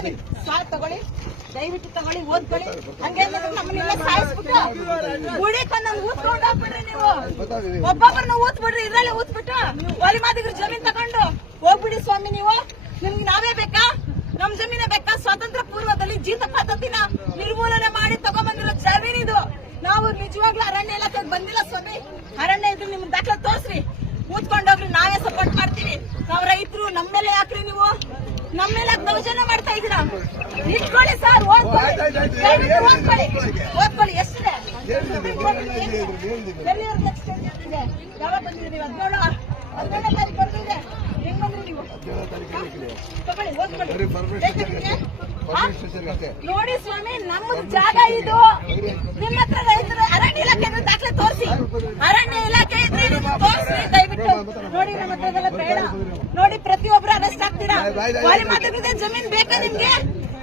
ತಗೊಳ್ಳಿ ಸಾರ್ ತಗೊಳ್ಳಿ, ದಯವಿಟ್ಟು ತಗೊಳ್ಳಿ, ಓದ್ಕೊಳ್ಳಿ. ಹಂಗೆ ನಮ್ಮನ್ನೆಲ್ಲ ಸಾಯಿಸ್ಬಿಟ್ಟು ಊದ್ಕೊಂಡು ಹೋಗ್ಬಿಡ್ರಿ ನೀವು. ಒಬ್ಬೊಬ್ಬರನ್ನ ಊದ್ಬಿಡ್ರಿ, ಇದ್ರಲ್ಲೇ ಊದ್ಬಿಟ್ಟು ಒಲಿ ಮಾದಿಗ್ರ ಜಮೀನ್ ತಗೊಂಡು ಹೋಗ್ಬಿಡಿ ಸ್ವಾಮಿ ನೀವು. ನಿಮ್ಗೆ ನಾವೇ ಬೇಕಾ? ನಮ್ ಜಮೀನೇ ಬೇಕಾ? ಸ್ವಾತಂತ್ರ್ಯ ಪೂರ್ವದಲ್ಲಿ ಜೀತ ಪದ್ಧತಿನ ನಿರ್ಮೂಲನೆ ಮಾಡಿ ತಗೊಂಡ್ಬಂದಿರೋ ಇದು. ನಾವು ನಿಜವಾಗ್ಲೂ ಅರಣ್ಯ ಇಲಾಖೆಗೆ ಬಂದಿಲ್ಲ ಸ್ವಾಮಿ. ಅರಣ್ಯ ಇದ್ರೆ ನಿಮ್ ದಾಖಲೆ ತೋರ್ಸ್ರಿ. ಊದ್ಕೊಂಡೋಗ್ರಿ ನಾವೇ ಸಪೋರ್ಟ್ ಮಾಡ್ತೀವಿ ನಾವ್ ರೈತರು ನಮ್ಮೇಲೆ ಯಾಕ್ರಿ ನೀವು ನಮ್ಮೇಲೆ ಮೇಲೆ ದೌರ್ಜನ್ಯ ಮಾಡ್ತಾ ಇದೀರಾ ಇಟ್ಕೊಳ್ಳಿ ಸರ್ ಓದ್ಕೊಳ್ಳಿ. ಓದ್ಕೊಳ್ಳಿ. ಓದ್ಕೊಳ್ಳಿ ಎಷ್ಟಿದೆ? ಎಲ್ಲಿವರೆಗೆ next stage ಇದೆ? ಯಾವಾಗ ಬಂದಿದ್ದೀರಿ? ನೀವು ಹದಿನೇಳು? ಹದಿನೇಳನೇ ತಾರೀಕು ಬರ್ದಿದೆ ಹೆಂಗ್ ಬಂದ್ರಿ ನೀವು? ತಗೊಳ್ಳಿ ಓದ್ಕೊಳ್ಳಿ. ಬೇಕಿದ್ರೆ? ಹಾ? ನೋಡಿ ಸ್ವಾಮಿ ನಮ್ಮದು ಜಾಗ ಇದು. ನಿಮ್ಮ ಹತ್ರ ರೈತರು ಅರಣ್ಯ ಇಲಾಖೆ ದಾಖಲೆ ತೋರಿಸಿ. ಅರಣ್ಯ ಇಲಾಖೆ ಇದ್ರೆ ತೋರಿಸಿ ದಯವಿಟ್ಟು. ನೋಡಿ ನಮ್ಮ ಹತ್ರ ಆಗ್ತೀರಾ ಮಾತಾಡಿದ್ರೆ ಜಮೀನ್ ಬೇಕಾ ನಿಮ್ಗೆ?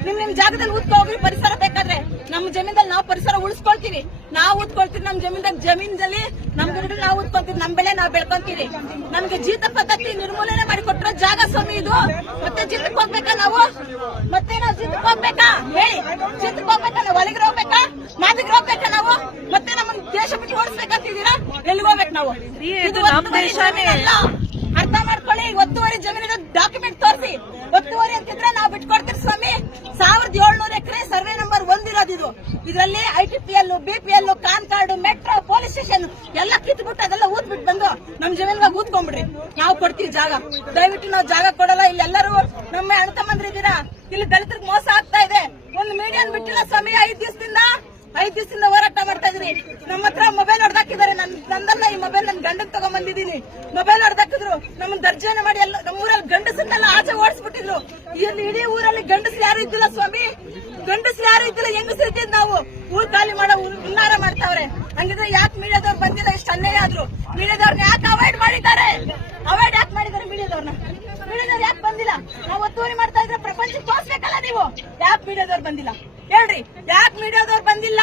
ನಿಮ್ ನಿಮ್ ಜಾಗದಲ್ಲಿ ಉತ್ಕೋಗ್ರಿ ಪರಿಸರ ಬೇಕಾದ್ರೆ. ನಮ್ಮ ಜಮೀನಲ್ಲಿ ನಾವು ಪರಿಸರ ಉಳಿಸ್ಕೊಳ್ತೀವಿ ನಾವು ಉತ್ಕೊಳ್ತೀವಿ ನಮ್ ಜಮೀನ್ದಾಗ ಜಮೀನ್ದಲ್ಲಿ ನಮ್ ಗಿಡಗಳು ನಾವು ಉತ್ಕೊಳ್ತೀವಿ ನಮ್ ಬೆಳೆ ನಾವು ಬೆಳ್ಕೊಂತೀವಿ ನಮ್ಗೆ ಜೀತ ಪದ್ಧತಿ ನಿರ್ಮೂಲನೆ ಮಾಡಿ ಕೊಟ್ಟಿರೋ ಜಾಗ ಸ್ವಾಮಿ ಇದು. ಮತ್ತೆ ಜೀತಕ್ಕೆ ಹೋಗ್ಬೇಕಾ ನಾವು? ಮತ್ತೆ ನಾವು ಜೀತಕ್ಕೆ ಹೋಗ್ಬೇಕಾ? ಹೇಳಿ ಜೀತಕ್ಕೆ ಹೋಗ್ಬೇಕಾ ನಾವು ಹೊಲಿಗ್ರ ಹೋಗ್ಬೇಕಾ ಮಾದಿಗ್ರ ಹೋಗ್ಬೇಕಾ ನಾವು ಮತ್ತೆ ನಮ್ಮ ದೇಶ ಬಿಟ್ಟು ಓಡಿಸ್ಬೇಕಂತಿದ್ದೀರಾ ಎಲ್ಲಿಗೆ ಹೋಗ್ಬೇಕು ನಾವು ಇದು ನಮ್ಮ ದೇಶನೇ ಅಲ್ಲ ಅರ್ಥ ಮಾಡ್ಕೊಳ್ಳಿ ಒತ್ತುವರಿ ಜಮೀನಿನ ಡಾಕ್ಯುಮೆಂಟ್ ತೋರಿಸಿ ಒತ್ತುವರಿ ಅಂತಿದ್ರೆ ನಾವು ಬಿಟ್ಕೊಡ್ತೀವಿ ಸ್ವಾಮಿ ಸಾವಿರದ ಏಳ್ನೂರು ಎಕರೆ ಸರ್ವೆ ನಂಬರ್ ಒಂದಿರೋದು ಇದು ಇದರಲ್ಲಿ I T P L B P L corn card metro police station ಎಲ್ಲ ಕಿತ್ಬಿಟ್ಟು ಅದೆಲ್ಲ ಊದ್ಬಿಟ್ಟು ಬಂದು ನಮ್ ಜಮೀನ್ಗ ಊದ್ಕೊಂಡ್ಬಿಡ್ರಿ ನಾವು ಕೊಡ್ತೀವಿ ಜಾಗ ದಯವಿಟ್ಟು ನಾವು ಜಾಗ ಕೊಡಲ್ಲ ಇಲ್ಲಿ ಎಲ್ಲರೂ ನಮ್ಮ ಅಣ್ಣ ತಮ್ಮಂದ್ರಿದ್ದೀರಾ ಇಲ್ಲಿ ದಲಿತರಿಗೆ ಮೋಸ ಆಗ್ತಾ ಇದೆ. ಒಂದು ಮೀಡಿಯನ್ ಬಿಟ್ಟಿಲ್ಲ ಸ್ವಾಮಿ, ಐದ್ ದಿವಸದಿಂದ ಐದ್ ದಿವಸದಿಂದ ಹೋರಾಟ ಮಾಡ್ತಾ ಇದ್ರಿ ನಮ್ಮ ಹತ್ರ ಮೊಬೈಲ್ ಹೊಡೆದಾಕಿದ್ದಾರೆ. ನನ್ ನಂದಲ್ಲ, ಈ ಮೊಬೈಲ್ ನನ್ ಗಂಡನ್ ತಗೊಂಡ್ ಬಂದಿದ್ದೀನಿ ಮೊಬೈಲ್ ಹೊಡೆದಾಕಿದ್ರು. ನಮ್ಮ ದರ್ಜನೆ ಮಾಡಿ ಎಲ್ಲ ನಮ್ಮ ಊರಲ್ಲಿ ಗಂಡಸನ್ನೆಲ್ಲ ಆಚೆ ಓಡಿಸ್ಬಿಟ್ಟಿದ್ರು. ಇಲ್ಲಿ ಇಡೀ ಊರಲ್ಲಿ ಗಂಡಸ್ರು ಯಾರು ಇದ್ದಿಲ್ಲ ಸ್ವಾಮಿ. ಗಂಡಸ್ರು ಯಾರು ಇದ್ದಿಲ್ಲ. ಹೆಂಗಸ್ರು ಇದ್ದಿದ್ ನಾವು? ಊರ್ ಖಾಲಿ ಮಾಡೋ ಉನ್- ಉನ್ನಾರ ಮಾಡ್ತಾವ್ರೆ. ಹಂಗಿದ್ರೆ ಯಾಕೆ ಮೀಡಿಯಾದವ್ರು ಬಂದಿಲ್ಲ? ಇಷ್ಟು ಅನ್ಯಾಯ ಆದ್ರು. ಮೀಡಿಯಾದವ್ರನ್ನ ಯಾಕೆ ಅವಾಯ್ಡ್ ಮಾಡಿದ್ದಾರೆ? ಅವಾಯ್ಡ್ ಯಾಕೆ ಮಾಡಿದ್ದಾರೆ ಮೀಡಿಯಾದವ್ರನ್ನ? ಮೀಡಿಯಾದವ್ರು ಯಾಕೆ ಬಂದಿಲ್ಲ? ನಾವು ಒತ್ತುವರಿ ಮಾಡ್ತಾ ಇದ್ರೆ ಪ್ರಪಂಚಕ್ಕೆ ತೋರ್ಸ್ಬೇಕಲ್ಲ ನೀವು. ಯಾಕೆ ಮೀಡಿಯಾದವ್ರು ಬಂದಿಲ್ಲ? ಹೇಳ್ರಿ, ಯಾಕೆ ಮೀಡಿಯಾದವ್ರು ಬಂದಿಲ್ಲ?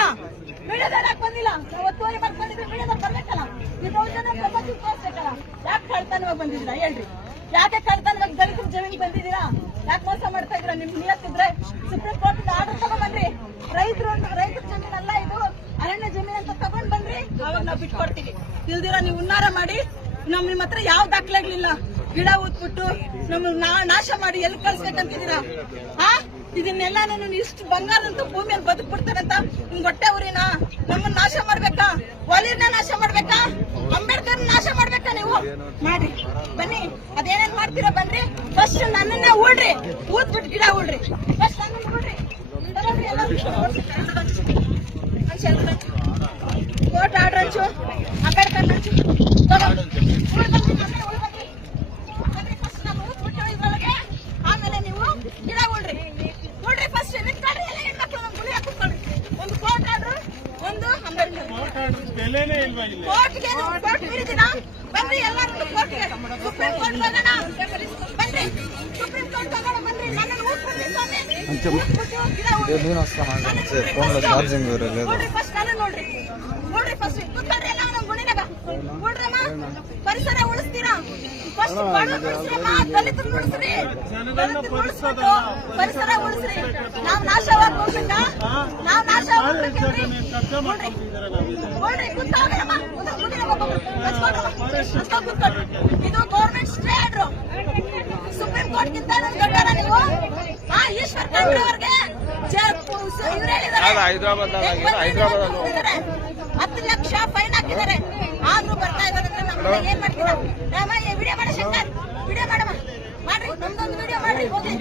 ಮೀಡಿಯಾದವ್ರು ಯಾಕೆ ಬಂದಿಲ್ಲ? ನಾವು ಒತ್ತುವರಿ ಮಾಡ್ಕೊಂಡಿದ್ರೆ ಮೀಡಿಯಾದವ್ರು ಬರ್ಬೇಕಲ್ಲ? ಈ ದೌರ್ಜನ್ಯ ಪ್ರಪಂಚಕ್ಕೆ ತೋರ್ಸ್ಬೇಕಲ್ಲ. ಯಾಕೆ ಕಳ್ತನವಾಗಿ ಬಂದಿದ್ದೀರಾ? ಹೇಳ್ರಿ. ಯಾಕೆ ಕಳ್ತನವಾಗಿ ದಲಿತರ ಜಮೀನ್ ಬಂದಿದ್ದೀರಾ? ಯಾಕೆ ಮೋಸ ಮಾಡ್ತಾ ಇದ್ರ ನಿಮ್ ನಿಯತ್ತಿದ್ರೆ ಸುಪ್ರೀಂ ಕೋರ್ಟ್ ಆರ್ಡರ್ ತಗೊಂಡ್ಬನ್ರಿ ರೈತರು ರೈತರ ಜಮೀನ್ ಅಲ್ಲ ಇದು. ಅರಣ್ಯ ಜಮೀನ್ ಅಂತ ತಗೊಂಡ್ ಬನ್ರಿ. ಅವಾಗ ನಾವು ಬಿಟ್ಕೊಡ್ತೀವಿ. ಇಲ್ದಿರ ನೀವು ಉನ್ನಾರ ಮಾಡಿ ನಮ್ ನಿಮ್ ಹತ್ರ ಯಾವ ದಾಖಲೆಗಳಿಲ್ಲ? ಗಿಡ ಊದ್ಬಿಟ್ಟು ನಮ್ಮ ನಾ- ನಾಶ ಮಾಡಿ ಎಲ್ಲಿ ಕಳ್ಸ್ಬೇಕಂತಿದ್ದೀರಾ? ಹಾ ಇದನ್ನೆಲ್ಲ ನಾನು ಇಷ್ಟು ಬಂಗಾರದಂತ ಭೂಮಿಯಲ್ಲಿ ಬದುಕ್ಬಿಡ್ತಾರಂತ ನಿಮ್ ಹೊಟ್ಟೆ ಊರಿನ ನಮ್ಮನ್ನ ನಾಶ ಮಾಡ್ಬೇಕಾ? ಒಲಿನ ನಾಶ ಮಾಡ್ಬೇಕಾ? ಅಂಬೇಡ್ಕರ್ ನಾಶ ಮಾಡ್ಬೇಕಾ ನೀವು? ಮಾಡಿ ಬನ್ನಿ, ಅದೇನೇನ್ ಮಾಡ್ತೀರಾ ಬನ್ರಿ. ಫಸ್ಟ್ ನನ್ನನ್ನ ಉಳ್ರಿ. ಊದ್ಬಿಟ್ಟು ಗಿಡ ಉಳ್ರಿ. ಫಸ್ಟ್ ನನ್ನ ಉಳ್ರಿ ಹಂಚು ಅಂಬೇಡ್ಕರ್ ಹಂಚು ತಗೋ. ಉಳ್ ಬನ್ನಿ, ಆಮೇಲೆ ಉಳ್ ಬನ್ನಿ. ಬನ್ನಿ, first ನಾವು ಊದ್ಬಿಟ್ಟು ಇದ್ರೊಳಗೆ, ಆಮೇಲೆ ನೀವು ಗಿಡ ಉಳ್ರಿ ನೋಡ್ರಿ ಫಸ್ಟ್ ನಿಂತ್ಕೊಳ್ರಿ ಎಲ್ಲ ಹೆಣ್ಮಕ್ಳು ನಮ್ ಗುಡಿ ಹಾಕಿಸ್ಕೊಳ್ರಿ ಒಂದು ಕೋರ್ಟ್ ಆರ್ಡರ್ ಒಂದು ಅಂಬೇಡ್ಕರ್ ಬೆಲೆನೇ ಇಲ್ವಾ ಇಲ್ಲಿ ಕೋರ್ಟ್ಗೆ ಕೋರ್ಟ್ ಬನ್ರಿ ಎಲ್ಲರೂ ಕೋರ್ಟ್ಗೆ ಸುಪ್ರೀಂ ಕೋರ್ಟ್ ಹೋಗೋಣ ಬನ್ರಿ ಸುಪ್ರೀಂ ಕೋರ್ಟ್ ಹೋಗೋಣ ಬನ್ರಿ ನನ್ನನ್ನು ಸ್ವಾಮಿ. ಮಾಡಿ ಚಾರ್ಜಿಂಗ್ ನೋಡ್ರಿ ಫಸ್ಟ್ ನಾನು ನೋಡ್ರಿ ನೋಡ್ರಿ. ಫಸ್ಟ್ ಕೂತ್ಕೊಳ್ರಿ ಎಲ್ಲ ನಮ್ಮ ಗುಣಿನಾಗ. ನೋಡ್ರಮ್ಮ ಪರಿಸರ ಉಳಿಸ್ತೀರಾ? ಫಸ್ಟ್ ಉಳಿಸ್ರಿ. ಉಳಿಸ್ಬಿಟ್ಟು ಪರಿಸರ ಉಳಿಸ್ರಿ. ನಾವ್ ನಾಶವಾಗಿ ಹೋಗ್ಬೇಕಾ? ನಾವ್ ನಾಶ ಹೋಗ್ಬೇಕೇನ್ರಿ ನೋಡ್ರಿ. ನೋಡ್ರಿ ಕೂತ್ಕೊಳ್ಳಮ್ಮ ಗುಣಿನಾಗ ಒಬ್ಬೊಬ್ರು ಹಚ್ಕೊಳ್ರಮ್ಮ. ಇದು government stay order supreme court ಗಿಂತ ದೊಡ್ಡವರ ನೀವು? ಆ ಈಶ್ವರ್ ಖಂಡ್ರೆ ಅವ್ರಿಗೆ ಇವ್ರು ಹೇಳಿದ್ದಾರೆ ಅದು ಹೈದ್ರಾಬಾದ್ ಹೆಂಗ್ ಬಂದ್ರೆ ಹೈದ್ರಾಬಾದ್ ಹತ್ತು ಲಕ್ಷ ಫೈನ್ ಹಾಕಿದ್ದಾರೆ. ಆದ್ರೂ ಬರ್ತಾ ಇದ್ದಾರೆ ನಮ್ಮ ಮನೆ ಏನ್ ಮಾಡ್ತೀರಾ? ರಾಮ ವಿಡಿಯೋ ಮಾಡ ಶಂಕರ್. ವಿಡಿಯೋ ಮಾಡಮ್ಮ. ಮಾಡ್ರಿ, ನಮ್ದೊಂದು ವಿಡಿಯೋ ಮಾಡ್ರಿ. ಹೋಗ್ಲಿ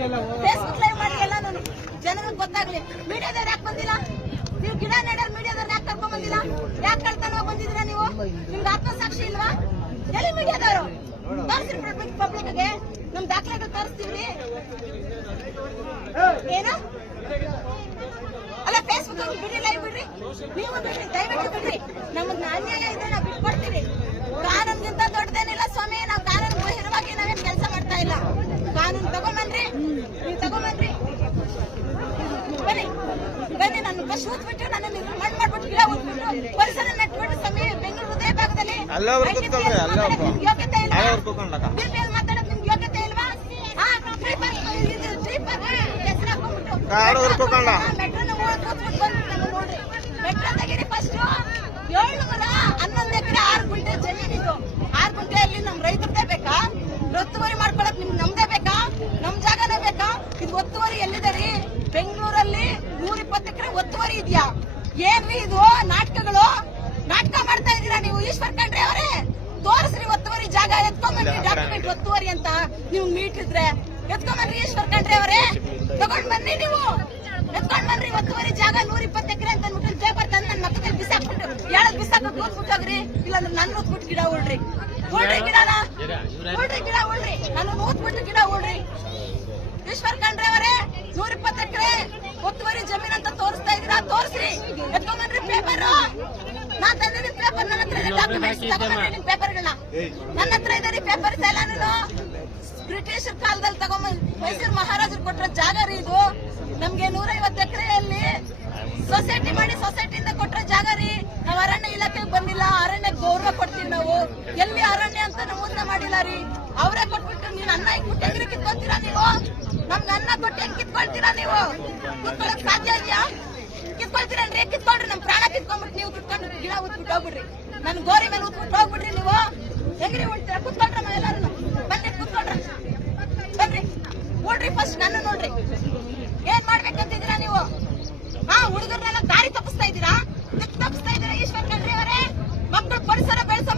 ಫೇಸ್ಬುಕ್ ಲೈವ್ ಮಾಡಿ ಎಲ್ಲ ನಾನು ಜನರಿಗೆ ಗೊತ್ತಾಗ್ಲಿ. ಮೀಡಿಯಾದವ್ರು ಯಾಕೆ ಬಂದಿಲ್ಲ? ನೀವು ಗಿಡ ನೆಡರ್ ಮೀಡಿಯಾದವ್ರು ಯಾಕೆ ಕರ್ಕೊಂಡ್ ಬಂದಿಲ್ಲ? ಯಾಕೆ ಕಳ್ತಾನ ಬಂದಿದ್ದೀರಾ ನೀವು? ನಿಮ್ಗೆ ಆತ್ಮಸಾಕ್ಷಿ ಇಲ್ವಾ? ಎಲ್ಲಿ ಮೀಡಿಯಾದವರು? ತೋರಿಸಿ ಪಬ್ಲಿಕ್ಗೆ ನಮ್ ದಾಖಲೆಗಳು ತೋರಿಸ್ತೀವಿ. ಏನು? ಫೇಸ್ಬುಕ್ ಅಲ್ಲಿ ಬಿಡಿ ಲೈವ್ ಬಿಡ್ರಿ. ನೀವು ಬಿಡ್ರಿ ದಯವಿಟ್ಟು ಬಿಡ್ರಿ. ನಮಗ್ ಅನ್ಯಾಯ ಇದೆ ನಾವು ಬಿಟ್ಕೊಡ್ತೀವಿ ಕಾನೂನ್ಗಿಂತ ದೊಡ್ಡದೇನಿಲ್ಲ ಸ್ವಾಮಿ ನಾವು ಕಾನೂನು ಬಹಿರವಾಗಿ ನಾವೇನ್ ಕೆಲಸ ಮಾಡ್ತಾ ಇಲ್ಲ. ಕಾನೂನು ತಗೊಂಬನ್ರಿ ನೀವು ತಗೊಂಬನ್ರಿ ಬನ್ನಿ ಬನ್ನಿ ನಾನು ಬಸ್ ಊದ್ಬಿಟ್ಟು ನನ್ನ ಮಣ್ಣು ಮಾಡ್ಬಿಟ್ಟು ಗಿಡ ಊದ್ಬಿಟ್ಟು ಪರಿಸರ ನೆಟ್ಬಿಟ್ಟು ಸ್ವಾಮಿ ಬೆಂಗಳೂರು ಹೃದಯ ಭಾಗದಲ್ಲಿ ಯೋಗ್ಯತೆ ಕೂತ್ಕೊಂಡಾಗ. BPL ಮಾತಾಡಕ್ ನಿಮ್ಗೆ ಯೋಗ್ಯತೆ ಇಲ್ವಾ? ಹಾ ಹೆಸರು ಹಾಕೊಂಡ್ಬಿಟ್ಟು ಮೆಟ್ರೋನ ಓದ್ಬಿಟ್ಟು ಬಂದ್ಬಿಟ್ಟು ನೋಡ್ರಿ ಏಳು ತೆಗೀರಿ ಫಸ್ಟ್ ಏಳ್ನೂರ ಹನ್ನೊಂದು ಎಕರೆ ಆರು ಗುಂಟೆ ಜಮೀನಿದು ಆರು ಗುಂಟೆಯಲ್ಲಿ ನಮ್ ರೈತರದೇ ಬೇಕಾ? ಒತ್ತುವರಿ ಮಾಡ್ಕೊಳಕ್ ನಿಮ್ಗೆ ನಮ್ದೇ ಬೇಕಾ? ನಮ್ ಜಾಗನೇ ಬೇಕಾ? ಇದು ಒತ್ತುವರಿ ಎಲ್ಲಿದೆ ರೀ? ಬೆಂಗಳೂರಲ್ಲಿ ನೂರ ಇಪ್ಪತ್ತು ಎಕರೆ ಒತ್ತುವರಿ ಇದೆಯಾ? ಏನ್ರಿ ಇದು ನಾಟಕಗಳು? ನಾಟಕ ಮಾಡ್ತಾ ಇದೀರಾ ನೀವು? ಈಶ್ವರ್ ಖಂಡ್ರೆ ಅವರೇ? ತೋರಿಸ್ರಿ ಒತ್ತುವರಿ ಜಾಗ. ಎತ್ಕೊಂಬನ್ರಿ ಡಾಕ್ಯುಮೆಂಟ್ ಒತ್ತುವರಿ ಅಂತ ನೀವು ಮೀಟಿದ್ರೆ. ಎತ್ಕೊಂಬನ್ರಿ ಈಶ್ವರ್ ಖಂಡ್ರೆ ಅವರೇ. ತಗೊಂಡ್ ಬನ್ನಿ ನೀವು. ಎತ್ಕೊಂಡ್ ಬನ್ರಿ ಒತ್ತುವರಿ ಜಾಗ ನೂರ ಇಪ್ಪತ್ತು ಎಕರೆ ಅಂತ ಅಂದ್ಬಿಟ್ಟು ಹೇಳದ್ ಇಲ್ಲ ಕೂತ್ಬಿಟ್ಟೋಗ್ರಿ ಇಲ್ಲಾಂದ್ರೆ ನನ್ನ ಊದ್ಬಿಟ್ಟು ಗಿಡ ಉಳ್ರಿ. ಉಳ್ರಿ ಗಿಡನ ಉಳ್ರಿ ಗಿಡ ಉಳ್ರಿ. ನಾನು ಊದ್ಬಿಟ್ಟು ಗಿಡ ಉಳ್ರಿ. ಈಶ್ವರ್ ಖಂಡ್ರೆ ಅವರೇ ನೂರ ಇಪ್ಪತ್ತು ಎಕರೆ ಒತ್ತುವರಿ ಜಮೀನ್ ಅಂತ ತೋರಿಸ್ತಾ ಇದೀರಾ ತೋರಿಸ್ರಿ. ಎತ್ಕೊಂಡ್ರಿ ಪೇಪರ್ ನಾ ತಂದಿದ್ದೀನಿ ಪೇಪರ್ ನನ್ನ ಹತ್ರ ಡಾಕ್ಯುಮೆಂಟ್ಸ್ ತಗೊಂಡ್ಬನ್ರಿ ನಿಮ್ ಪೇಪರ್ಗಳನ್ನ ನನ್ನ ಹತ್ರ ಇದೆ ರೀ ಪೇಪರ್ಸ್ ಎಲ್ಲಾನು ಬ್ರಿಟಿಷರ್ ಕಾಲದಲ್ಲಿ ತಗೊಂಡ್ ಮೈಸೂರು ಮಹಾರಾಜರು ಕೊಟ್ಟಿರೋ ಜಾಗ ರೀ ಇದು. ನಮ್ಗೆ ನೂರೈವತ್ತು ಎಕರೆಯಲ್ಲಿ ಸೊಸೈಟಿ ಮಾಡಿ ಸೊಸೈಟಿಯಿಂದ ಕೊಟ್ರ ಜಾಗ ರೀ ನಾವ್ ಅರಣ್ಯ ಇಲಾಖೆಗೆ ಬಂದಿಲ್ಲ ಅರಣ್ಯ ಗೌರವ ಕೊಡ್ತೀವಿ ನಾವು ಎಲ್ಲಿ ಅರಣ್ಯ ಅಂತ ನಮೂದನೆ ಮಾಡಿಲ್ಲ ರೀ. ಅವರೇ ಕೊಟ್ಬಿಟ್ಟು ನೀನ್ ಅನ್ನ ಇಟ್ಬಿಟ್ಟು ಹೆಂಗ್ರಿ ಕಿತ್ಕೊಳ್ತೀರಾ ನೀವು? ನಮ್ಗೆ ಅನ್ನ ಕೊಟ್ಟು ಹೆಂಗ್ ಕಿತ್ಕೊಳ್ತೀರಾ ನೀವು? ಕಿತ್ಕೊಳಕ್ ಸಾಧ್ಯ ಇದೆಯಾ? ಕಿತ್ಕೊಳ್ತೀರಲ್ರಿ ಕಿತ್ಕೊಳ್ರಿ. ನಮ್ ಪ್ರಾಣ ಕಿತ್ಕೊಂಡ್ಬಿಟ್ಟು ನೀವು ಕಿತ್ಕೊಂಡು ಗಿಡ ಉತ್ಬಿಟ್ಟು ಹೋಗ್ಬಿಡ್ರಿ. ನನ್ ಗೋರಿ ಮೇಲೆ ಉತ್ಬಿಟ್ಟು ಹೋಗ್ಬಿಡ್ರಿ ನೀವು. ಹೆಂಗ್ರಿ ಉಳ್ತೀರಾ ಕುತ್ಕೊಂಡ್ರಮ್ಮ ಎಲ್ಲಾರು ಬನ್ನಿ ಕುತ್ಕೊಂಡ್ರ ಬನ್ರಿ. ನೋಡ್ರಿ ಫಸ್ಟ್ ನನ್ನ ನೋಡ್ರಿ. ಏನ್ ಮಾಡ್ಬೇಕಂತಿದ್ದೀರಾ ನೀವು? ಹಾ ಹುಡುಗರನ್ನೆಲ್ಲ ದಾರಿ ತಪ್ಪಿಸ್ತಾ ಇದ್ದೀರಾ? ತಪ್ಪಿಸ್ತಾ ಇದ್ದೀರಾ ಈಶ್ವರ್ ಕಂಡ್ರಿ ಅವರೇ? ಮಕ್ಕಳು ಪರಿಸರ ಬೆಳೆಸೋ